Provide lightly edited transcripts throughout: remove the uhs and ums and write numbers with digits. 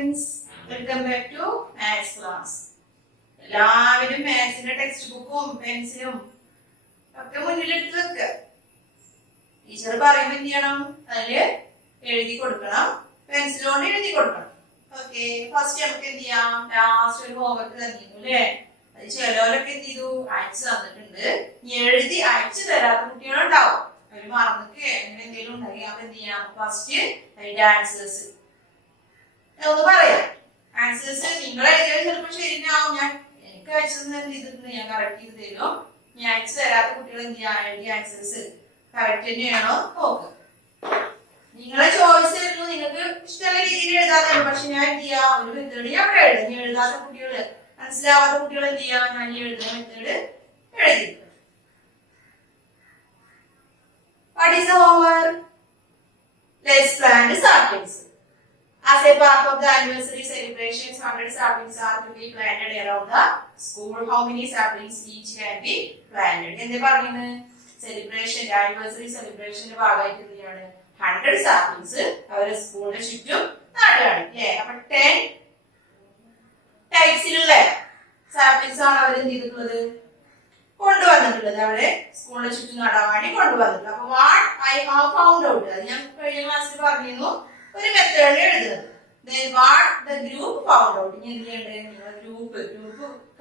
friends, welcome back to Maths class. എല്ലാവരും മാത്സിന്റെ text ബുക്കും പെൻസിലും ഒക്കെ മുന്നിലെടുത്ത് വെക്കുക. ടീച്ചർ പറയുമ്പോൾ എന്ത് ചെയ്യണം? അതില് എഴുതി കൊടുക്കണം, പെൻസിലോണ്ട് എഴുതി കൊടുക്കണം. ഓക്കെ, ഫസ്റ്റ് നമുക്ക് എന്ത് ചെയ്യാം? ലാസ്റ്റ് ഒരു ഹോംവർക്ക് തന്നിരുന്നു അല്ലേ? അത് ചിലവരൊക്കെ എന്ത് ചെയ്തു? അയച്ചു തന്നിട്ടുണ്ട്. എഴുതി അയച്ചു തരാത്ത കുട്ടികളുണ്ടാവും, അവര് മറന്നൊക്കെ അങ്ങനെ എന്തെങ്കിലും ഉണ്ടെങ്കിൽ അപ്പൊ എന്ത് ചെയ്യാം? ഫസ്റ്റ് അതിന്റെ ആൻസേഴ്സ് ഒന്ന് പറയാം. ആൻസേഴ്സ് നിങ്ങൾ എഴുതിയാൽ ചിലപ്പോൾ ശരിയാവും. ഞാൻ എനിക്ക് അയച്ചത് എന്ത് ചെയ്തിട്ടുണ്ട്? ഞാൻ കറക്റ്റ് ചെയ്ത് തരും. ഞാൻ അയച്ചു തരാത്ത കുട്ടികൾ എന്ത് ചെയ്യാം? എഴുതിയ ആൻസേഴ്സ് കറക്റ്റ് തന്നെയാണോ നോക്കുക. നിങ്ങളെ ചോയ്സ് ആയിരുന്നു, നിങ്ങൾക്ക് ഇഷ്ടമുള്ള രീതിയിൽ എഴുതാതെ. പക്ഷെ ഞാൻ എന്ത് ചെയ്യാം? ഒരു മെത്തേഡ് ഞാൻ അവിടെ എഴുതാം. ഞാൻ എഴുതാത്ത കുട്ടികള്, മനസ്സിലാവാത്ത കുട്ടികൾ എന്ത് ചെയ്യാം? ഞാൻ ഈ എഴുതുന്ന മെത്തേഡ് എഴുതി. What is the homework? Let's plan the saplings. As a part of the anniversary celebrations, 100 saplings are to be planted around the school. How many saplings each can be planted? എന്ത് പറയുന്നത്? Celebration, anniversary സെലിബ്രേഷന്റെ ഭാഗമായിട്ട് എന്താണ്? 100 saplings അവരെ സ്കൂളിന്റെ ചുറ്റും നടുകയാണ് അല്ലേ? അപ്പൊ 10 ടൈപ്സിലുള്ള saplings ആണ് അവർ എന്ത് ചെയ്തിട്ടുള്ളത്? കൊണ്ടുവന്നിട്ടുള്ളത്. അവിടെ സ്കൂളിന്റെ ചുറ്റും നടാൻ വേണ്ടി കൊണ്ടുവന്നിട്ടുള്ളത്. അപ്പൊ what I have found out, അത് ഞാൻ കഴിഞ്ഞ ക്ലാസ്സിൽ പറഞ്ഞിരുന്നു, ഒരു മെത്തേഡ് എഴുതുന്നത്. Then what the group found out. ഇനി എന്ത് ചെയ്യണ്ടേ? നിങ്ങൾ ഗ്രൂപ്പ്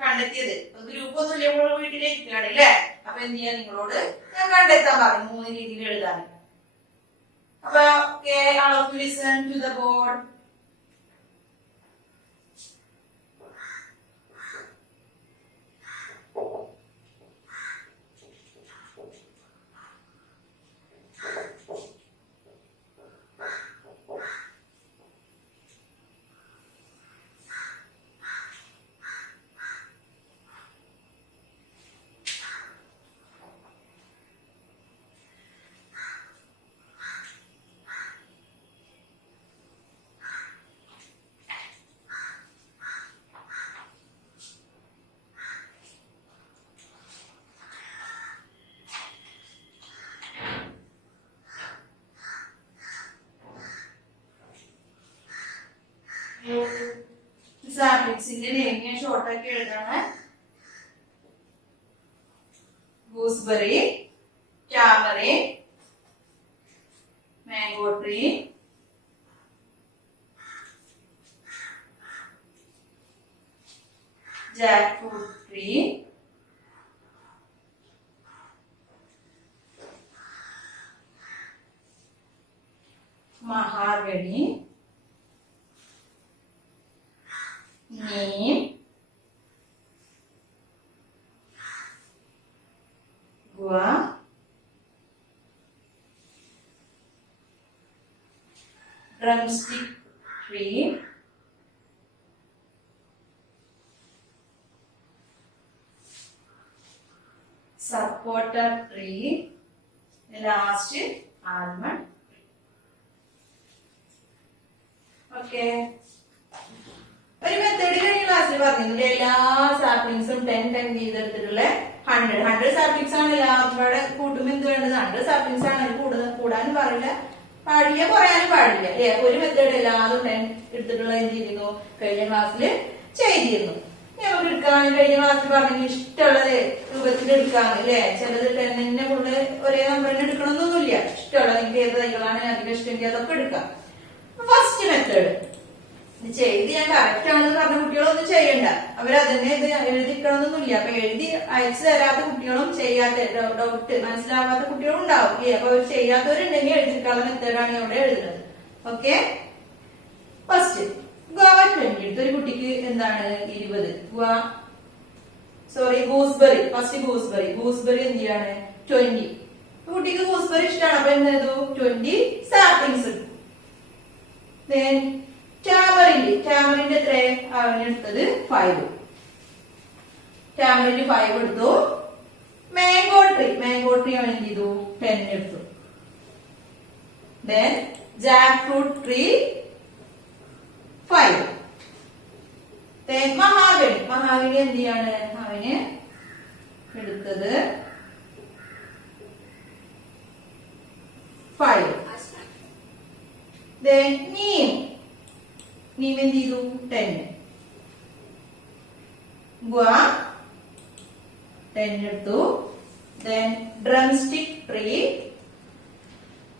കണ്ടെത്തിയത്. ഗ്രൂപ്പ് ഒന്നും ഇല്ല, നമ്മൾ വീട്ടിലിരിക്കുകയാണ് അല്ലേ? അപ്പൊ എന്ത് ചെയ്യാ? നിങ്ങളോട് ഞാൻ കണ്ടെത്താൻ പറഞ്ഞു 3 രീതിയിൽ എഴുതാൻ. അപ്പൊ all of you listen to the board. സാപ്ലിങ്സിന്റെ നെയിം ഞാൻ ഷോർട്ടാക്കി എഴുതാണ്. Gooseberry, tamarind, mango tree, jackfruit tree, mahogany, neem, guava, drumstick tree, supporter tree, last almond. Okay. ഒരു മെത്തേഡ് കഴിഞ്ഞ ക്ലാസ്സിൽ പറഞ്ഞിട്ടുണ്ട്. എല്ലാ സാപ്ലിങ്സും 10 ചെയ്തെടുത്തിട്ടുള്ള 100 സാപ്ലിങ്സ് ആണ്. എല്ലാവരുടെ കൂട്ടുമ്പോൾ എന്ത് വേണ്ടത്? 100 സാപ്ലിങ്സ് ആണ്. കൂടാനും പാടില്ല, കുറയാനും പാടില്ല അല്ലെ? ഒരു മെത്തേഡ് എല്ലാതും 10 എടുത്തിട്ടുള്ള എന്ത് ചെയ്തിരുന്നു? കഴിഞ്ഞ ക്ലാസ്സിൽ ചെയ്തിരുന്നു. നമുക്ക് എടുക്കാൻ കഴിഞ്ഞ ക്ലാസ്സിൽ പറഞ്ഞു ഇഷ്ടമുള്ള രൂപത്തിൽ എടുക്കാന്ന് അല്ലെ? ചിലത് 10 തന്നെ ഫുള്ള് ഒരേ നമ്പറിന് എടുക്കണമെന്നൊന്നുമില്ല. ഇഷ്ടമുള്ള നിങ്ങൾക്ക് ഏത് തൈകളാണ് അധികം ഇഷ്ടമെങ്കിൽ അതൊക്കെ എടുക്കാം. ഫസ്റ്റ് മെത്തേഡ് ചെയ്ത് ഞാൻ കറക്റ്റ് ആണെന്ന് പറഞ്ഞ കുട്ടികളൊന്നും ചെയ്യണ്ട, അവരതന്നെ ഇത് എഴുതിക്കണമെന്നൊന്നുമില്ല. അപ്പൊ എഴുതി അയച്ചു തരാത്ത കുട്ടികളും ചെയ്യാത്ത ഡൗട്ട് മനസ്സിലാവാത്ത കുട്ടികളും ഉണ്ടാവും. അപ്പൊ അവർ ചെയ്യാത്തവരുണ്ടെങ്കിൽ എഴുതിക്കാനുള്ള മെത്തേഡാണ് ഇവിടെ എഴുതുന്നത്. ഓക്കെ, ഫസ്റ്റ് ഗോവ 20 എടുത്ത് ഒരു കുട്ടിക്ക് എന്താണ് 20. ഗൂസ്ബെറി, ഫസ്റ്റ് ഗൂസ്ബെറി എന്ത് ചെയ്യാണ്? 20. കുട്ടിക്ക് ഗൂസ്ബെറി ഇഷ്ടമാണ്. അപ്പൊ എന്ത് ചെയ്തു? 20 സാപ്ലിങ്സ്. ടാമറിന്റെ എത്ര? അവനെടുത്തത് 5. ടാമറിന് 5 എടുത്തു. മാംഗോ ട്രീ അവൻ എന്ത് ചെയ്തു? 10 എടുത്തു. Then Jack fruit tree 5. Then mahogany എന്ത് ചെയ്യാണ്? അവന് എടുത്തത് 5. Then neem നീ എന്ത് ചെയ്തു 10 ഗുവാ 10 എടുത്തു. Then drumstick tree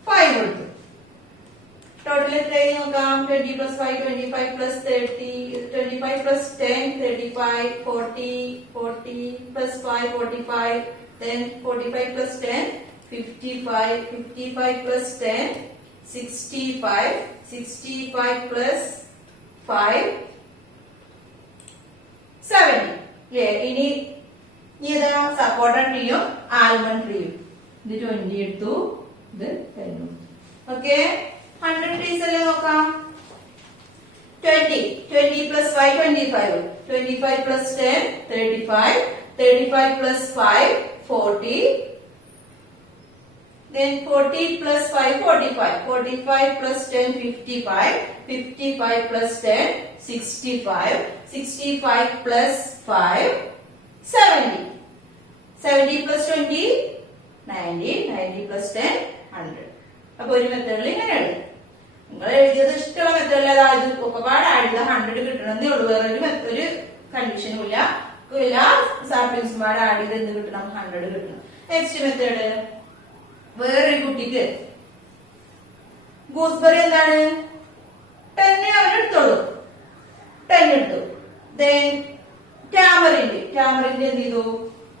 5 എടുത്തു. ടോട്ടൽ എത്രയായി നോക്കാം. 20 plus 5 25 plus 30 25 plus 10 35 40 40 plus 5 45 then 45 plus 10 55 55 plus 10 65 65 plus 5 70. ഇനി ഏതാ സപ്പോർട്ടർ ട്രീയും ആൽമണ്ട് ട്രീയും. ഇത് 20 എടുത്തു, ഇത് 10 എടുത്തു. ഓക്കെ 100 ട്രീസ് അല്ലേ നോക്കാം. 20 20 plus 5 25 25 plus 10 35 35 plus 5 40 then 40 plus 5 45 45 plus 10 55 55 plus 10 65 65 plus 5 70 70 plus 20 90 90 plus 10 100. അപ്പൊ ഒരു മെത്തേഡിൽ ഇങ്ങനെയാണ് നിങ്ങൾ എഴുതിയത്. ഇഷ്ടമുള്ള മെത്തേഡിൽ അതായത് ഒക്കെപാട് ആഴ്ച 100 കിട്ടണമെന്നേ ഉള്ളൂ. വേറെ ഒരു കണ്ടീഷനും ഇല്ല. എല്ലാ സാപ്ലിങ്സും പാടെ ആഡ് ചെയ്ത് എന്ത് കിട്ടണം 100 കിട്ടണം. നെക്സ്റ്റ് മെത്തേഡ് വേറൊരു കുട്ടിക്ക് ഗൂസ്ബെറി എന്താണ് 10 അവൻ എടുത്തോളൂ 10 എടുത്തു. ദെൻ ടാമറിന്റെ എന്ത് ചെയ്തു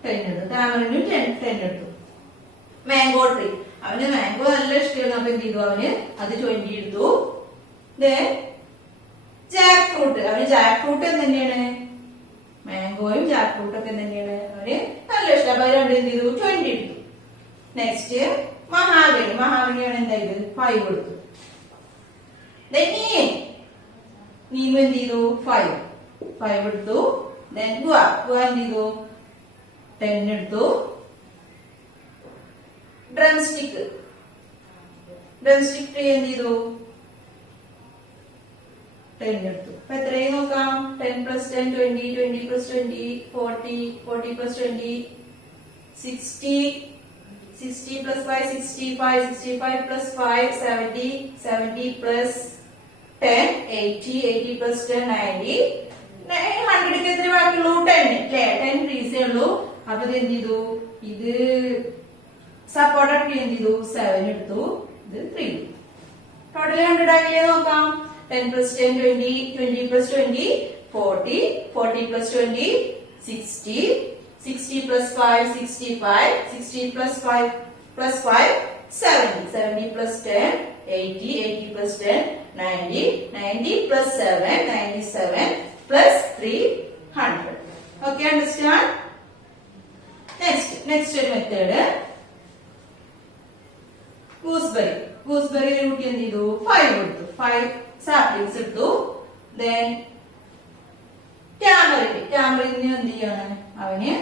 10 എടുത്തു. ടാമറിനും 10 എടുത്തു. മാംഗോ ട്രീ അവന് മാംഗോ നല്ല ഇഷ്ടമാണ്. അപ്പൊ എന്ത് ചെയ്തു അവന് അത് 20 എടുത്തു. ദെൻ ജാക്ക് ഫ്രൂട്ട് അവന് ജാക്ക് ഫ്രൂട്ട് എന്ത് തന്നെയാണ് മാംഗോയും ജാക്ക് ഫ്രൂട്ടും ഒക്കെ തന്നെയാണ് അവന് നല്ല ഇഷ്ടം. അപ്പൊ രണ്ട് എന്ത് ചെയ്തു 20 എടുത്തു. നെക്സ്റ്റ് മഹാഗണിയാണ് എന്തായത് 5 എടുത്തു. നീം എന്ത് ചെയ്തു 5 എടുത്തു. ദെൻ ഗുവ എന്ത് ചെയ്തു 10 എടുത്തു. ഡ്രംസ്റ്റിക് ട്രീ എന്ത് ചെയ്തു 10 എടുത്തു. അപ്പൊ എത്രയും നോക്കാം. 10 plus 10 20 20 plus 20 40 40 plus 20 60 60 plus 5 65 65 plus 5 70 70 plus 10 80 80 plus 10 90 100 എത്ര ബാക്കിയുള്ളൂ 10 അല്ലേ. 10 ട്രീസേ ഉള്ളൂ. അപ്പൊ ഇത് എന്ത് ചെയ്തു ഇത് സപ്പോർട്ടർ ട്രീ എന്ത് ചെയ്തു 7 എടുത്തു. ഇത് 3 ടോട്ടൽ 100 ആക്കില്ലേ നോക്കാം. 10 plus 10 20 20 plus 20 40 40 plus 20 60 60 plus 5 65 60 plus 5 70 70 plus 10 80 80 plus 10 90 90 plus 7 97 plus 3 100. Okay, understand? Next method gooseberry ഒരു കുട്ടി എന്ത് ചെയ്തു 5 എടുത്തു. 5 സാപ്ലിങ്സ് എടുത്തു. ദെൻ ടാമറിന് എന്ത് ചെയ്യാണ് അവന്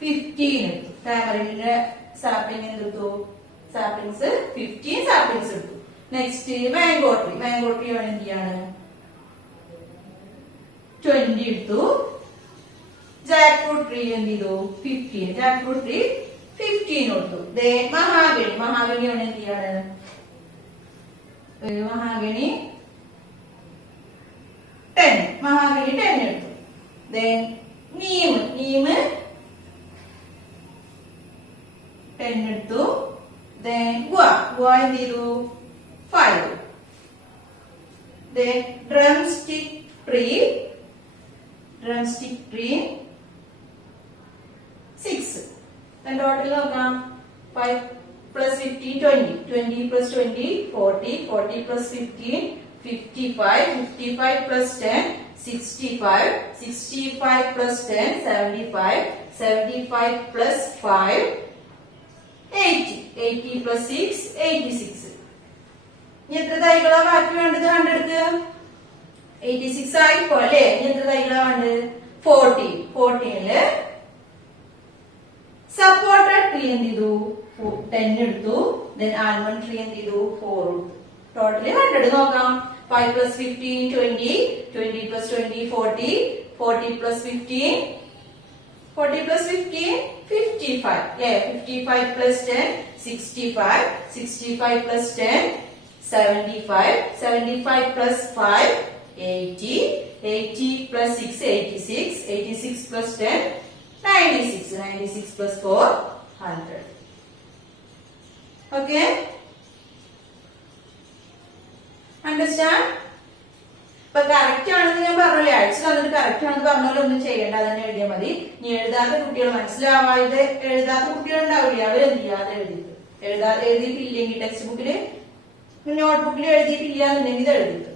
15 എടുത്തു. ടാമറിന്റെ സാപ്ലിംഗ് എന്തെടുത്തു സാപ്ലിങ്സ് 15 സാപ്ലിങ്സ് എടുത്തു. നെക്സ്റ്റ് മാംഗോ ട്രീ അവൻ എന്ത് ചെയ്യാണ് 20 എടുത്തു. ജാക്ക് ഫ്രൂട്ട് ട്രീ എന്ത് ചെയ്തു 15 ജാക്ക് ഫ്രൂട്ട് ട്രീ 15 കൊടുത്തു. മഹാഗണി അവൻ എന്ത് ചെയ്യാണ് മഹാഗണി 10 എടുത്തു. ദെൻ നീം 10 എടുത്തു. ദെൻ ഗുവ എന്ത് ചെയ്തു 5. Then drumstick tree 6. ടോട്ടൽ നോക്കാം. 5 plus 15 20 20 plus 20 40 40 plus 15 55 55 plus 10 65 65 plus 10 75 75 plus 5 80 80 plus 6 86. ഇനി എത്ര തൈകളാ ബാക്കി വേണ്ടത് 100 86 ആയിപ്പോ അല്ലേ. ഇനി എത്ര തൈകളാ വേണ്ടത് 14ല് സപ്പോർട്ടർ ട്രീ എന്ത് ചെയ്തു 10 എടുത്തു. ദെൻ ആൽമണ്ട് ട്രീ എന്ത് ചെയ്തു 4 എടുത്തു. ടോട്ടലി 100 നോക്കാം. 5 plus 15 20 20 plus 20 40 40 plus 15 40 plus 15 55 55 plus 10 65 65 plus 10 75. 75 plus 5, 80. 80 plus 6, 86. 86 plus 10, 96. 96 plus 4, 100. Okay? Understand? ഇപ്പൊ കറക്റ്റ് ആണെന്ന് ഞാൻ പറഞ്ഞില്ലേ, അയച്ചു തന്നിട്ട് കറക്റ്റ് ആണെന്ന് പറഞ്ഞാലും ഒന്നും ചെയ്യേണ്ട, അതന്നെ എഴുതിയാൽ മതി. ഇനി എഴുതാത്ത കുട്ടികൾ, മനസ്സിലാവാതെ എഴുതാത്ത കുട്ടികൾ ഉണ്ടാവില്ലേ, അവർ എന്ത് ചെയ്യാതെ എഴുതിയിട്ടില്ലെങ്കിൽ ടെക്സ്റ്റ് ബുക്കില് നോട്ട്ബുക്കിൽ എഴുതിയിട്ടില്ല എന്നുണ്ടെങ്കിൽ ഇത് എഴുതിയിട്ട്.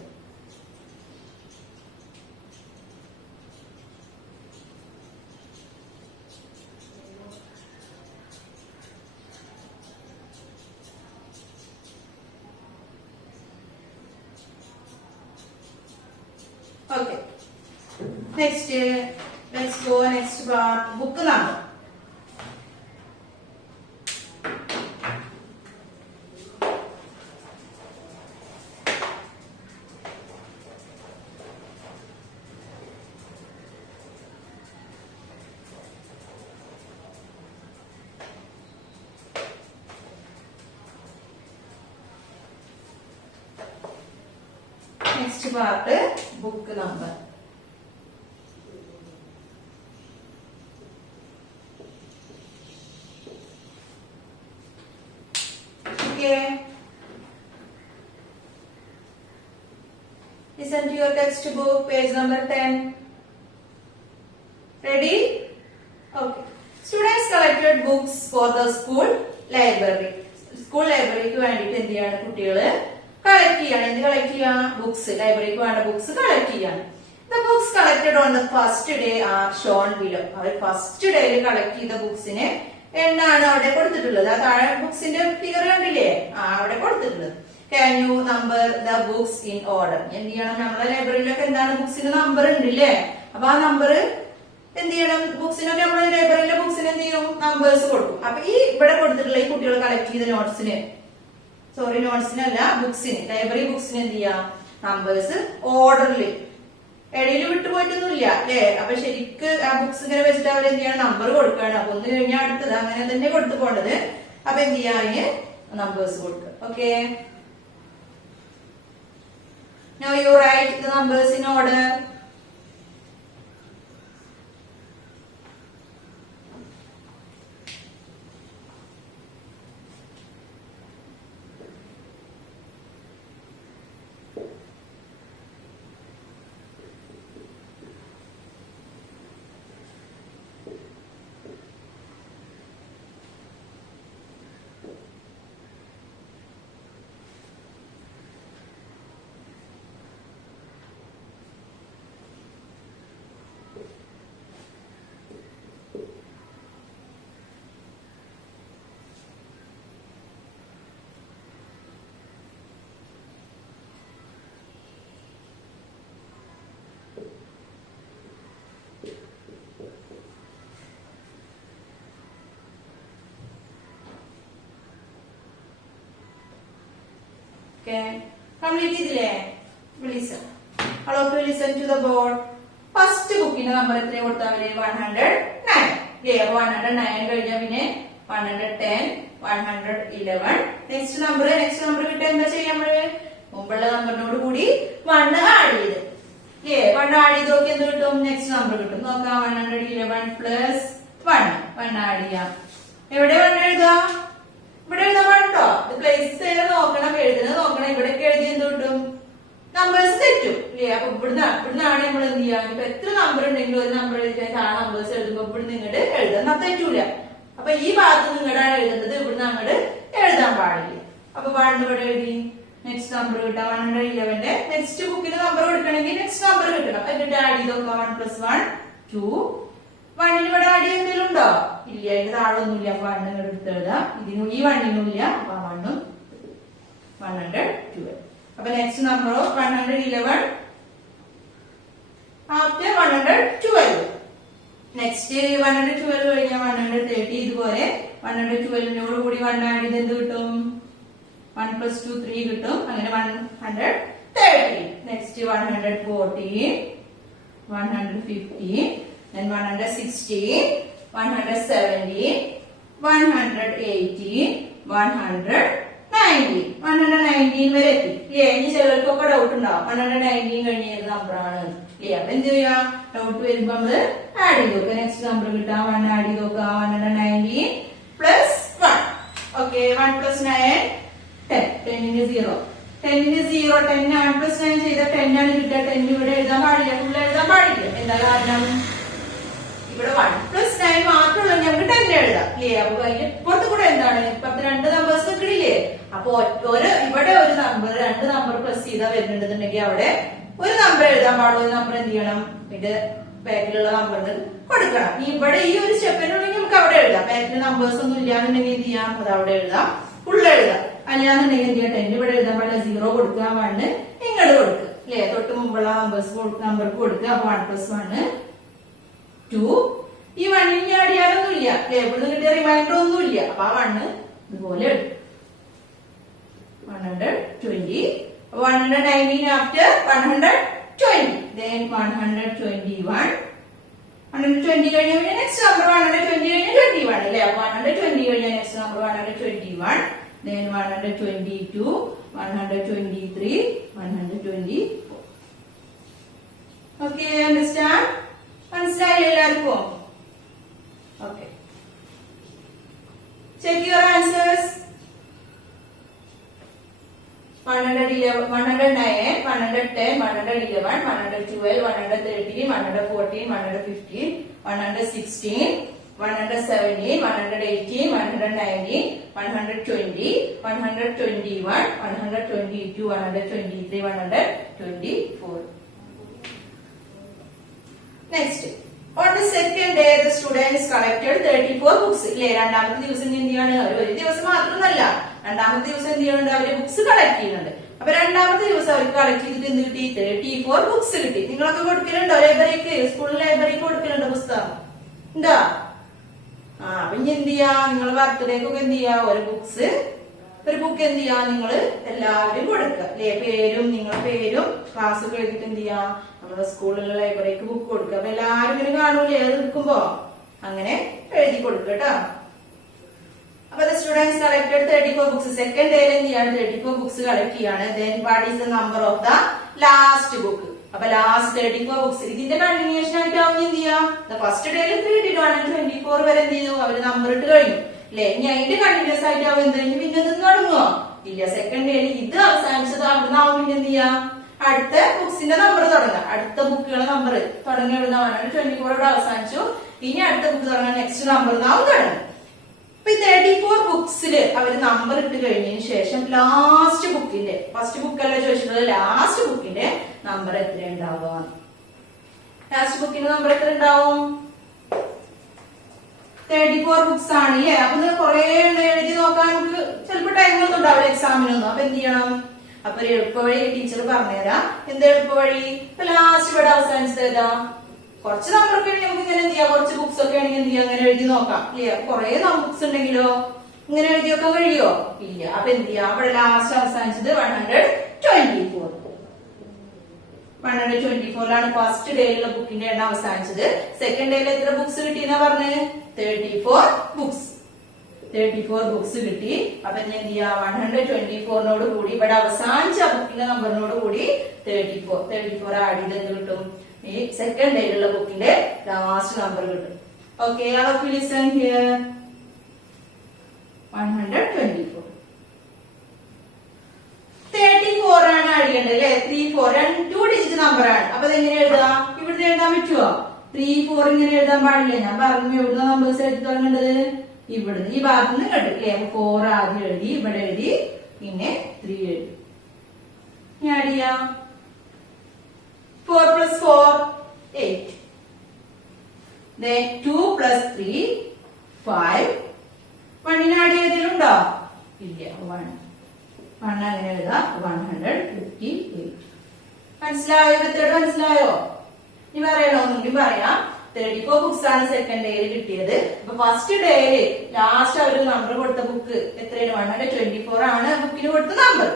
Okay. Next, let's go next part. Book number. Next part, book number. Okay. Listen to your textbook, page number 10. Ready? Okay. Students collected books for the school library. School library ക്ക് വേണ്ടിയിട്ട് എന്ത് ചെയ്യാണ് കുട്ടികള് കളക്ട് ചെയ്യാണ്. എന്ത് collect ചെയ്യാ? Books. ലൈബ്രറിക്ക് വേണ്ട books collect ചെയ്യാണ്. The books collected on the first day are shown below. അവർ ഫസ്റ്റ് ഡേയിൽ കളക്ട് ചെയ്ത ബുക്സിന് എണ്ണാണ് അവിടെ കൊടുത്തിട്ടുള്ളത്. ആ താഴെ ബുക്സിന്റെ ഫിഗർ കണ്ടില്ലേ, അവിടെ കൊടുത്തിട്ടുള്ളത്. Can you number the books in order? എന്ത് ചെയ്യണം? നമ്മളെ ലൈബ്രറിയിലൊക്കെ എന്താണ് ബുക്സിന് നമ്പർ ഉണ്ടല്ലേ, അപ്പൊ ആ നമ്പർ എന്ത് ചെയ്യണം? ബുക്സിനൊക്കെ നമ്മളെ ലൈബ്രറിയിലെ ബുക്സിന് എന്ത് ചെയ്യും? നമ്പേഴ്സ് കൊടുക്കും. അപ്പൊ ഈ ഇവിടെ കൊടുത്തിട്ടുള്ള ഈ കുട്ടികൾ കളക്ട് ചെയ്ത നോട്ട്സിന്, നോട്ട്സിനല്ല, ബുക്സിന്, ലൈബ്രറി ബുക്സിന് എന്ത് ചെയ്യാം? നമ്പേഴ്സ് ഓർഡറിൽ, ഇടയിൽ വിട്ടുപോയിട്ടൊന്നുമില്ല അല്ലേ. അപ്പൊ ശരിക്ക് ആ ബുക്സ് ഇങ്ങനെ വെച്ചിട്ട് അവർ എന്ത് ചെയ്യണം? നമ്പർ കൊടുക്കുകയാണ്. അപ്പൊ ഒന്ന് കഴിഞ്ഞാൽ അടുത്തത് അങ്ങനെ തന്നെ കൊടുത്തു പോണ്ടത്. അപ്പൊ എന്ത് ചെയ്യാം? അതിന് നമ്പേഴ്സ് കൊടുക്കുക. Okay. Now you write the numbers in order. Okay. Complete ഇതില്ലേ? Listen. All of you listen to the board. First ബുക്കിന്റെ നമ്പർ എത്ര കൊടുത്താൽ 109. ഇല്ലേ? 109 കഴിഞ്ഞാൽ പിന്നെ 110, 111. നെക്സ്റ്റ് നമ്പർ കിട്ടാൻ എന്താ ചെയ്യാൻ നമ്മള്? മുമ്പുള്ള നമ്പറിനോട് കൂടി 1 ആഡ് ചെയ്ത്, ഇല്ലേ? 1 ആഡ് ചെയ്ത് നോക്കി എന്ത് കിട്ടും? നെക്സ്റ്റ് നമ്പർ കിട്ടും. നോക്കാം. 111 പ്ലസ് 1 ആഡ് ചെയ്യാം. എവിടെ 1 എഴുതാം? ഇവിടെ എഴുതാൻ പാടുണ്ടോ? ഇത് പ്ലേസ് ചെയ്ത് നോക്കണം, എഴുതുന്നത് നോക്കണം. ഇവിടെയൊക്കെ എഴുതി എന്ത് കിട്ടും? നമ്പേഴ്സ് തെറ്റും, ഇല്ലേ? അപ്പൊ ഇവിടുന്നാണ് നമ്മൾ എന്ത് ചെയ്യാം? ഇപ്പൊ എത്ര നമ്പർ ഉണ്ടെങ്കിലും ഒരു നമ്പർ എഴുതിയിട്ട് ആ നമ്പേഴ്സ് എഴുതുമ്പോ ഇവിടുന്ന് ഇങ്ങോട്ട് എഴുതാൻ തെറ്റൂല. അപ്പൊ ഈ ഭാഗത്ത് നിങ്ങടാണ് എഴുതുന്നത്, ഇവിടുന്ന് അങ്ങോട്ട് എഴുതാൻ പാടില്ല. അപ്പൊ 1 ഇവിടെ എഴുതി. നെക്സ്റ്റ് നമ്പർ കിട്ടാം 111. നെക്സ്റ്റ് ബുക്കിന് നമ്പർ കൊടുക്കണമെങ്കിൽ നെക്സ്റ്റ് നമ്പർ കിട്ടണം. എന്നിട്ട് ആഡ് ചെയ്ത് നോക്കാം. 1 + 1 2. 1 ഇവിടെ ആഡ് ചെയ്യാൻ എന്തെങ്കിലും ഉണ്ടോ? ഇല്ല, അതിന്റെ താഴൊന്നുമില്ല. അപ്പൊ 1 ഇങ്ങോട്ട് എടുത്ത് എഴുതാം. ഇതിനും ഈ 1നും ഇല്ല. അപ്പൊ 1 112. അപ്പൊ നെക്സ്റ്റ് നമ്പർ 111 ആഫ്റ്റർ 112. നെക്സ്റ്റ് 112 കഴിഞ്ഞാൽ 130. ഇതുപോലെ 112നോട് കൂടി 1 ആഡ് ചെയ്ത് എന്ത് കിട്ടും? 1 + 2 3 കിട്ടും. അങ്ങനെ 130. Next 140, 150, then 160, 170, 180, 190. 119. 119 വരെ എത്തി. ഇനി ചിലർക്കൊക്കെ ഡൗട്ട് ഉണ്ടാവും 119 കഴിഞ്ഞ ഏത് നമ്പറാണ്. അപ്പൊ എന്ത് ചെയ്യാ, ഡൗട്ട് വരുമ്പോ നമ്മള് ആഡ് ചെയ്ത് നോക്കാം. നെക്സ്റ്റ് നമ്പർ കിട്ടാം, 1 ആഡ് ചെയ്ത് നോക്കാം. 119 പ്ലസ് 1. Okay, 1 plus 9 10. 10 0. 10 0. 10 1 പ്ലസ് 9 ചെയ്ത 10 ആണ് കിട്ടുക. 10 ഇവിടെ എഴുതാൻ പാടില്ല, ഫുൾ എഴുതാൻ പാടില്ല. എന്താ കാരണം, ഇവിടെ 1 പ്ലസ് 9 മാത്രമുള്ള നമുക്ക് 10 എഴുതാം. അപ്പൊ അതിന്റെ പുറത്ത് കൂടെ എന്താണ്, ഇപ്പൊ 2 നമ്പേഴ്സ് നിൽക്കണില്ലേ. അപ്പൊ ഇവിടെ ഒരു നമ്പർ 2 നമ്പർ പ്ലസ് ചെയ്താ വരുന്നുണ്ടെന്നുണ്ടെങ്കിൽ അവിടെ ഒരു നമ്പർ എഴുതാൻ പാടുള്ള നമ്പർ എന്ത് ചെയ്യണം, ഇതിന്റെ ബാക്കിലുള്ള നമ്പറിന് കൊടുക്കണം. ഇവിടെ ഈ ഒരു സ്റ്റെപ്പിനുണ്ടെങ്കിൽ നമുക്ക് അവിടെ എഴുതാം. ബാക്കിൽ നമ്പേഴ്സ് ഒന്നും ഇല്ലാന്നുണ്ടെങ്കിൽ എന്ത് ചെയ്യാം, അത് അവിടെ എഴുതാം, ഫുൾ എഴുതാം. അല്ലാന്നുണ്ടെങ്കിൽ എന്ത് ചെയ്യാം, 10 ഇവിടെ എഴുതാൻ പാടില്ല, 0 കൊടുക്കുക, 1 ഇങ്ങോട്ട് കൊടുക്കുക. തൊട്ട് മുമ്പുള്ള നമ്പർക്ക് കൊടുക്കുക. അപ്പൊ 1 പ്ലസ് 1 2. ഈ 1 ഇനി അടിയാലൊന്നും ഇല്ല, ഇവിടുന്ന് കിട്ടിയ റിമൈൻഡർ ഒന്നും ഇല്ല. അപ്പൊ ആ 1 ഇതുപോലെ എടുക്കും. 120. 119 after 120. Then 121. 120 കഴിഞ്ഞ പിന്നെ നെക്സ്റ്റ് നമ്പർ 120 കഴിഞ്ഞ 21 അല്ലേ. അപ്പൊ 120 കഴിഞ്ഞ next number 121. Then 122, 123, 124. Okay, understand? മനസ്സിലായില്ലേ എല്ലാവർക്കും? Okay. Check your answers. 111, 109, 110, 111, 112, 113, 114, 115, 116, 117, 118, 119, 120, 121, 122, 123, 124. Next, on the second day the students collected 34 books. രണ്ടാമത്തെ ദിവസം എന്ത് ചെയ്യാണ്, ഒരു ദിവസം മാത്രമല്ല, രണ്ടാമത്തെ ദിവസം എന്ത് ചെയ്യുന്നുണ്ട്, അവര് ബുക്സ് കളക്ട് ചെയ്യുന്നുണ്ട്. അപ്പൊ രണ്ടാമത്തെ ദിവസം അവർക്ക് കളക്ട് ചെയ്തിട്ട് എന്ത് കിട്ടി, 34 ബുക്സ് കിട്ടി. നിങ്ങളൊക്കെ കൊടുക്കലുണ്ടോ ലൈബ്രറിക്ക്, സ്കൂൾ ലൈബ്രറിക്ക് കൊടുക്കലുണ്ടോ പുസ്തകം ഉണ്ടോ? അപ്പൊ ഇനി എന്ത് ചെയ്യാ, നിങ്ങൾ ബർത്ത്ഡേക്കൊക്കെ എന്ത് ചെയ്യാ, ഒരു ബുക്ക് എന്ത് ചെയ്യാ, നിങ്ങൾ എല്ലാവരും കൊടുക്കുക അല്ലെ. പേരും നിങ്ങളുടെ പേരും ക്ലാസ് എഴുതിട്ട് എന്ത് ചെയ്യാ, നമ്മുടെ സ്കൂളിലുള്ള ലൈബ്രറിക്ക് ബുക്ക് കൊടുക്കുക. അപ്പൊ എല്ലാരും ഇങ്ങനെ കാണൂലേ അത് എടുക്കുമ്പോ, അങ്ങനെ എഴുതി കൊടുക്കുക കേട്ടോ. അപ്പൊ the students collected 34 books. Second ഡേയിൽ എന്ത് ചെയ്യാണ്, 34 ബുക്സ് കളക്ട് ചെയ്യാണ്. Then what is the number of the last book? അപ്പൊ ലാസ്റ്റ് 34 ബുക്സ് ഇതിന്റെ കണ്ടിന്യൂഷൻ ആയിട്ടാവും എന്ത് ചെയ്യാം, ഫസ്റ്റ് ഡേയിൽ 3 വരെ എന്ത് ചെയ്തു, അവര് നമ്പർ ഇട്ട് കഴിഞ്ഞു അല്ലെ. ഇനി അതിന്റെ കണ്ടിന്യൂസ് ആയിട്ടാവും എന്ത് കഴിഞ്ഞു, പിന്നെ ഇത് തുടങ്ങുമോ ഇല്ല. സെക്കൻഡ് ഡേയിൽ ഇത് അവസാനിച്ചത് അവിടുന്ന് ആവും പിന്നെ എന്ത് ചെയ്യാം, അടുത്ത ബുക്സിന്റെ നമ്പർ തുടങ്ങാം. അടുത്ത ബുക്കുകളുടെ നമ്പർ തുടങ്ങി എഴുതാനാണ് 24 ഇവിടെ അവസാനിച്ചു. ഇനി അടുത്ത ബുക്ക് തുടങ്ങാൻ നെക്സ്റ്റ് നമ്പർ നാവും തുടങ്ങും. അപ്പൊ ഈ 34 ബുക്സില് അവര് നമ്പർ ഇട്ട് കഴിഞ്ഞതിന് ശേഷം ലാസ്റ്റ് ബുക്കിന്റെ, ഫസ്റ്റ് ബുക്കല്ല ചോദിച്ചിട്ടുള്ളത്, ലാസ്റ്റ് ബുക്കിന്റെ നമ്പർ എത്ര ഉണ്ടാവുക, ലാസ്റ്റ് ബുക്കിന്റെ നമ്പർ എത്ര ഉണ്ടാവും, 34 ബുക്സ് ആണ് അല്ലേ. അപ്പൊ കുറെ എഴുതി നോക്കാൻ നമുക്ക് ചിലപ്പോ ടൈമൊന്നും ഉണ്ടാവില്ല എക്സാമിനൊന്നും. അപ്പൊ എന്ത് ചെയ്യണം, അപ്പൊ ഒരു എളുപ്പവഴി ടീച്ചർ പറഞ്ഞുതരാം. എന്താ എളുപ്പവഴി, ഇപ്പൊ ലാസ്റ്റ് ഇവിടെ അവസാനിച്ചത് ഏതാ, കുറച്ച് നമ്പറൊക്കെ ആണെങ്കിൽ നമുക്ക് ഇങ്ങനെ എന്ത് ചെയ്യാം, കുറച്ച് ബുക്സ് ഒക്കെ ആണെങ്കിൽ എന്ത് ചെയ്യാം, അങ്ങനെ എഴുതി നോക്കാം ഇല്ലേ. കുറെ ബുക്സ് ഉണ്ടെങ്കിലോ ഇങ്ങനെ എഴുതി നോക്കാൻ കഴിയോ ഇല്ല. അപ്പൊ എന്ത് ചെയ്യാം, അവിടെ ലാസ്റ്റ് അവസാനിച്ചത് 124. 124ലാണ് ഫസ്റ്റ് ഡേയിലുള്ള ബുക്കിന്റെ എണ്ണം അവസാനിച്ചത്. സെക്കൻഡ് ഡേയിൽ എത്ര ബുക്സ് കിട്ടിയെന്നാ പറഞ്ഞത്, 34 ബുക്സ്. 34 ബുക്സ് കിട്ടി. അപ്പൊ എന്ത് ചെയ്യാം, 124നോട് കൂടി ഇവിടെ അവസാനിച്ച ബുക്കിന്റെ നമ്പറിനോട് കൂടി 34 ആഡ് ചെയ്ത് എന്ത് കിട്ടും, ഈ സെക്കൻഡ് ഡേയിലുള്ള ബുക്കിന്റെ ലാസ്റ്റ് നമ്പർ കിട്ടും. ഓക്കെ, അപ്പൊ ലിസൺ ഹിയർ. 124 34 ആണ് അടിയേണ്ടത് അല്ലെ. 34 2 ഡിജിറ്റ് നമ്പർ ആണ്. അപ്പൊ അതെങ്ങനെ എഴുതാം, ഇവിടുന്ന് എഴുതാൻ പറ്റുമോ, 34 ഇങ്ങനെ എഴുതാൻ പാടില്ല. ഞാൻ പറഞ്ഞു എവിടുന്ന നമ്പേഴ്സ് എഴുതി തുടങ്ങേണ്ടത്, ഇവിടുന്ന് ഈ ഭാഗത്ത് നിന്ന് കേട്ടു അല്ലെ. 4 ആദ്യം എഴുതി, ഇവിടെ എഴുതി, പിന്നെ 3 എഴുതി. ഞാൻ ആഡ് ചെയ്യാം. 4 plus 4 8. Then 2 plus 3 5. 1 ആഡ് ചെയ്തിട്ടുണ്ടോ ഇല്ല. 1 അങ്ങനെ എഴുതാം. 158. മനസ്സിലായോ, മെത്തേഡ് മനസ്സിലായോ? ഇനി പറയണോ, ഒന്നുകൂടി പറയാം. 34 ബുക്സ് ആണ് സെക്കൻഡ് ഡേയിൽ കിട്ടിയത്. അപ്പൊ ഫസ്റ്റ് ഡേയില് ലാസ്റ്റ് അവര് നമ്പർ കൊടുത്ത ബുക്ക് എത്രയാണ്, 124 ആണ് ബുക്കിന് കൊടുത്ത നമ്പർ.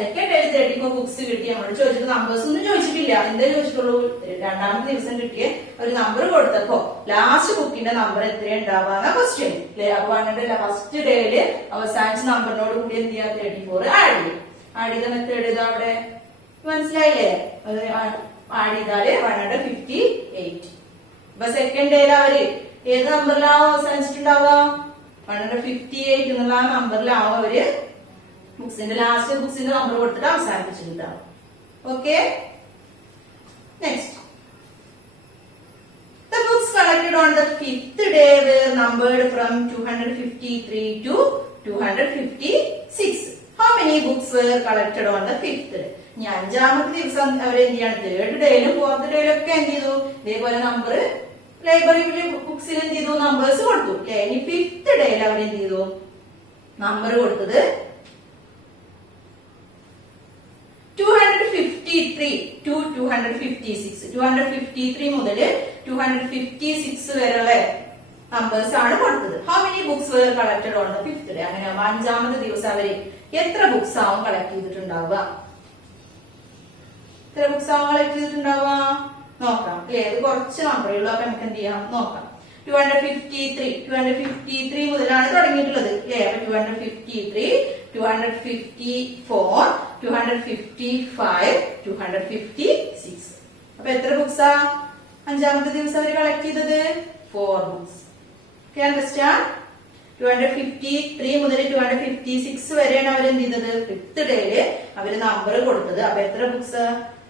സെക്കൻഡ് ഡേയിൽ 34 ബുക്സ് കിട്ടി. നമ്മളോട് ചോദിച്ചിട്ട് നമ്പേഴ്സ് ഒന്നും ചോദിച്ചിട്ടില്ല. എന്തേ ചോദിച്ചിട്ടുള്ളൂ? രണ്ടാമത്തെ ദിവസം കിട്ടിയ ഒരു നമ്പർ കൊടുത്തപ്പോ ലാസ്റ്റ് ബുക്കിന്റെ നമ്പർ എത്രയാ ഉണ്ടാവാന്ന ക്വസ്റ്റ്യൻ അല്ലെ. അപ്പൊ അങ്ങനെ ഫസ്റ്റ് ഡേയില് അവസാനിച്ച നമ്പറിനോട് കൂടി എന്ത് ചെയ്യാ? 34 ആഡ് ചെയ്യും. ആഡ് ചെയ്ത മെത്തേഡ് ഇതാ അവിടെ മനസ്സിലായില്ലേ? ആഡ് ചെയ്താല് 158. അപ്പൊ സെക്കൻഡ് ഡേയിൽ അവര് ഏത് നമ്പറിലാവും അവസാനിച്ചിട്ടുണ്ടാവുക? 158 എന്നുള്ള ആ നമ്പറിലാവും അവര് ബുക്സിന്റെ നമ്പർ കൊടുത്തിട്ട് അവസാനിപ്പിച്ചിട്ടുണ്ടാവും. Okay, next. The books collected on the 5th day were numbered from 253 to 256. How many books were collected on the 5th day? ഇനി അഞ്ചാമത്തെ ദിവസം അവർ എന്ത് ചെയ്യണം? 3rd ഡേയിലും 4th ഡേയിലും ഒക്കെ എന്ത് ചെയ്തു? ഇതേപോലെ നമ്പർ ലൈബ്രറിയിലെ ബുക്സിൽ എന്ത് ചെയ്തു? നമ്പേഴ്സ് കൊടുത്തു. ഇനി 5th ഡേയിൽ അവർ എന്ത് ചെയ്തു? നമ്പർ കൊടുത്തത് 253 to 256. 253 മുതൽ 256 വരെയുള്ള നമ്പേഴ്സ് ആണ് കൊടുത്തത്. How many books were collected on the 5th day? അങ്ങനെ അഞ്ചാമത്തെ ദിവസം അവര് എത്ര ബുക്സ് ആവും കളക്ട് ചെയ്തിട്ടുണ്ടാവുക? എത്ര ബുക്സ് ആവും കളക്ട് ചെയ്തിട്ടുണ്ടാവുക? നോക്കാം. ഇത് കുറച്ച് നമ്പറുള്ളൂ. അപ്പൊ നമുക്ക് എന്ത് ചെയ്യാം? നോക്കാം. 253 മുതലാണ് തുടങ്ങിയിട്ടുള്ളത്. അപ്പൊ 253, 254, 255, 256. അപ്പൊ എത്ര ബുക്സാ അഞ്ചാമത്തെ ദിവസം അവര് കളക്ട് ചെയ്തത്? 4 ബുക്സ്. അണ്ടർസ്റ്റാൻഡ്? 253 മുതൽ 256 വരെയാണ് അവർ എന്ത് ചെയ്തത്? 5th ഡേയില് അവര് നമ്പർ കൊടുത്തത്. അപ്പൊ എത്ര ബുക്സ്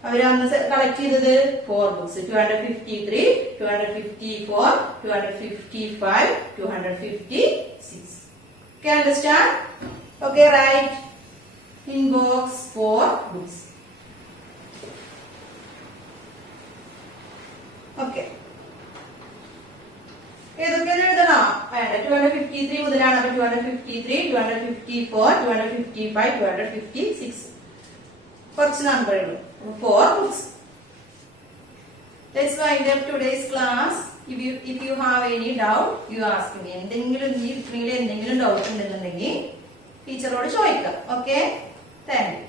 അവര് അന്ന് കളക്ട് ചെയ്തത്? 4 books. 253, 254, 255, 256. Okay, understand? Okay, write in box 4 books. Okay. ഏതൊക്കെ എഴുതണം? 253 മുതലാണ്. അപ്പൊ 253, 254, 255, 256. കുറച്ച് നമ്പറുകൾ. 4 books. Let's wind up today's class. If you have any doubt, you ask me. എന്തെങ്കിലും ഡൗട്ട് ഉണ്ടെന്നുണ്ടെങ്കിൽ ടീച്ചറോട് ചോദിക്കാം. Okay, thank you.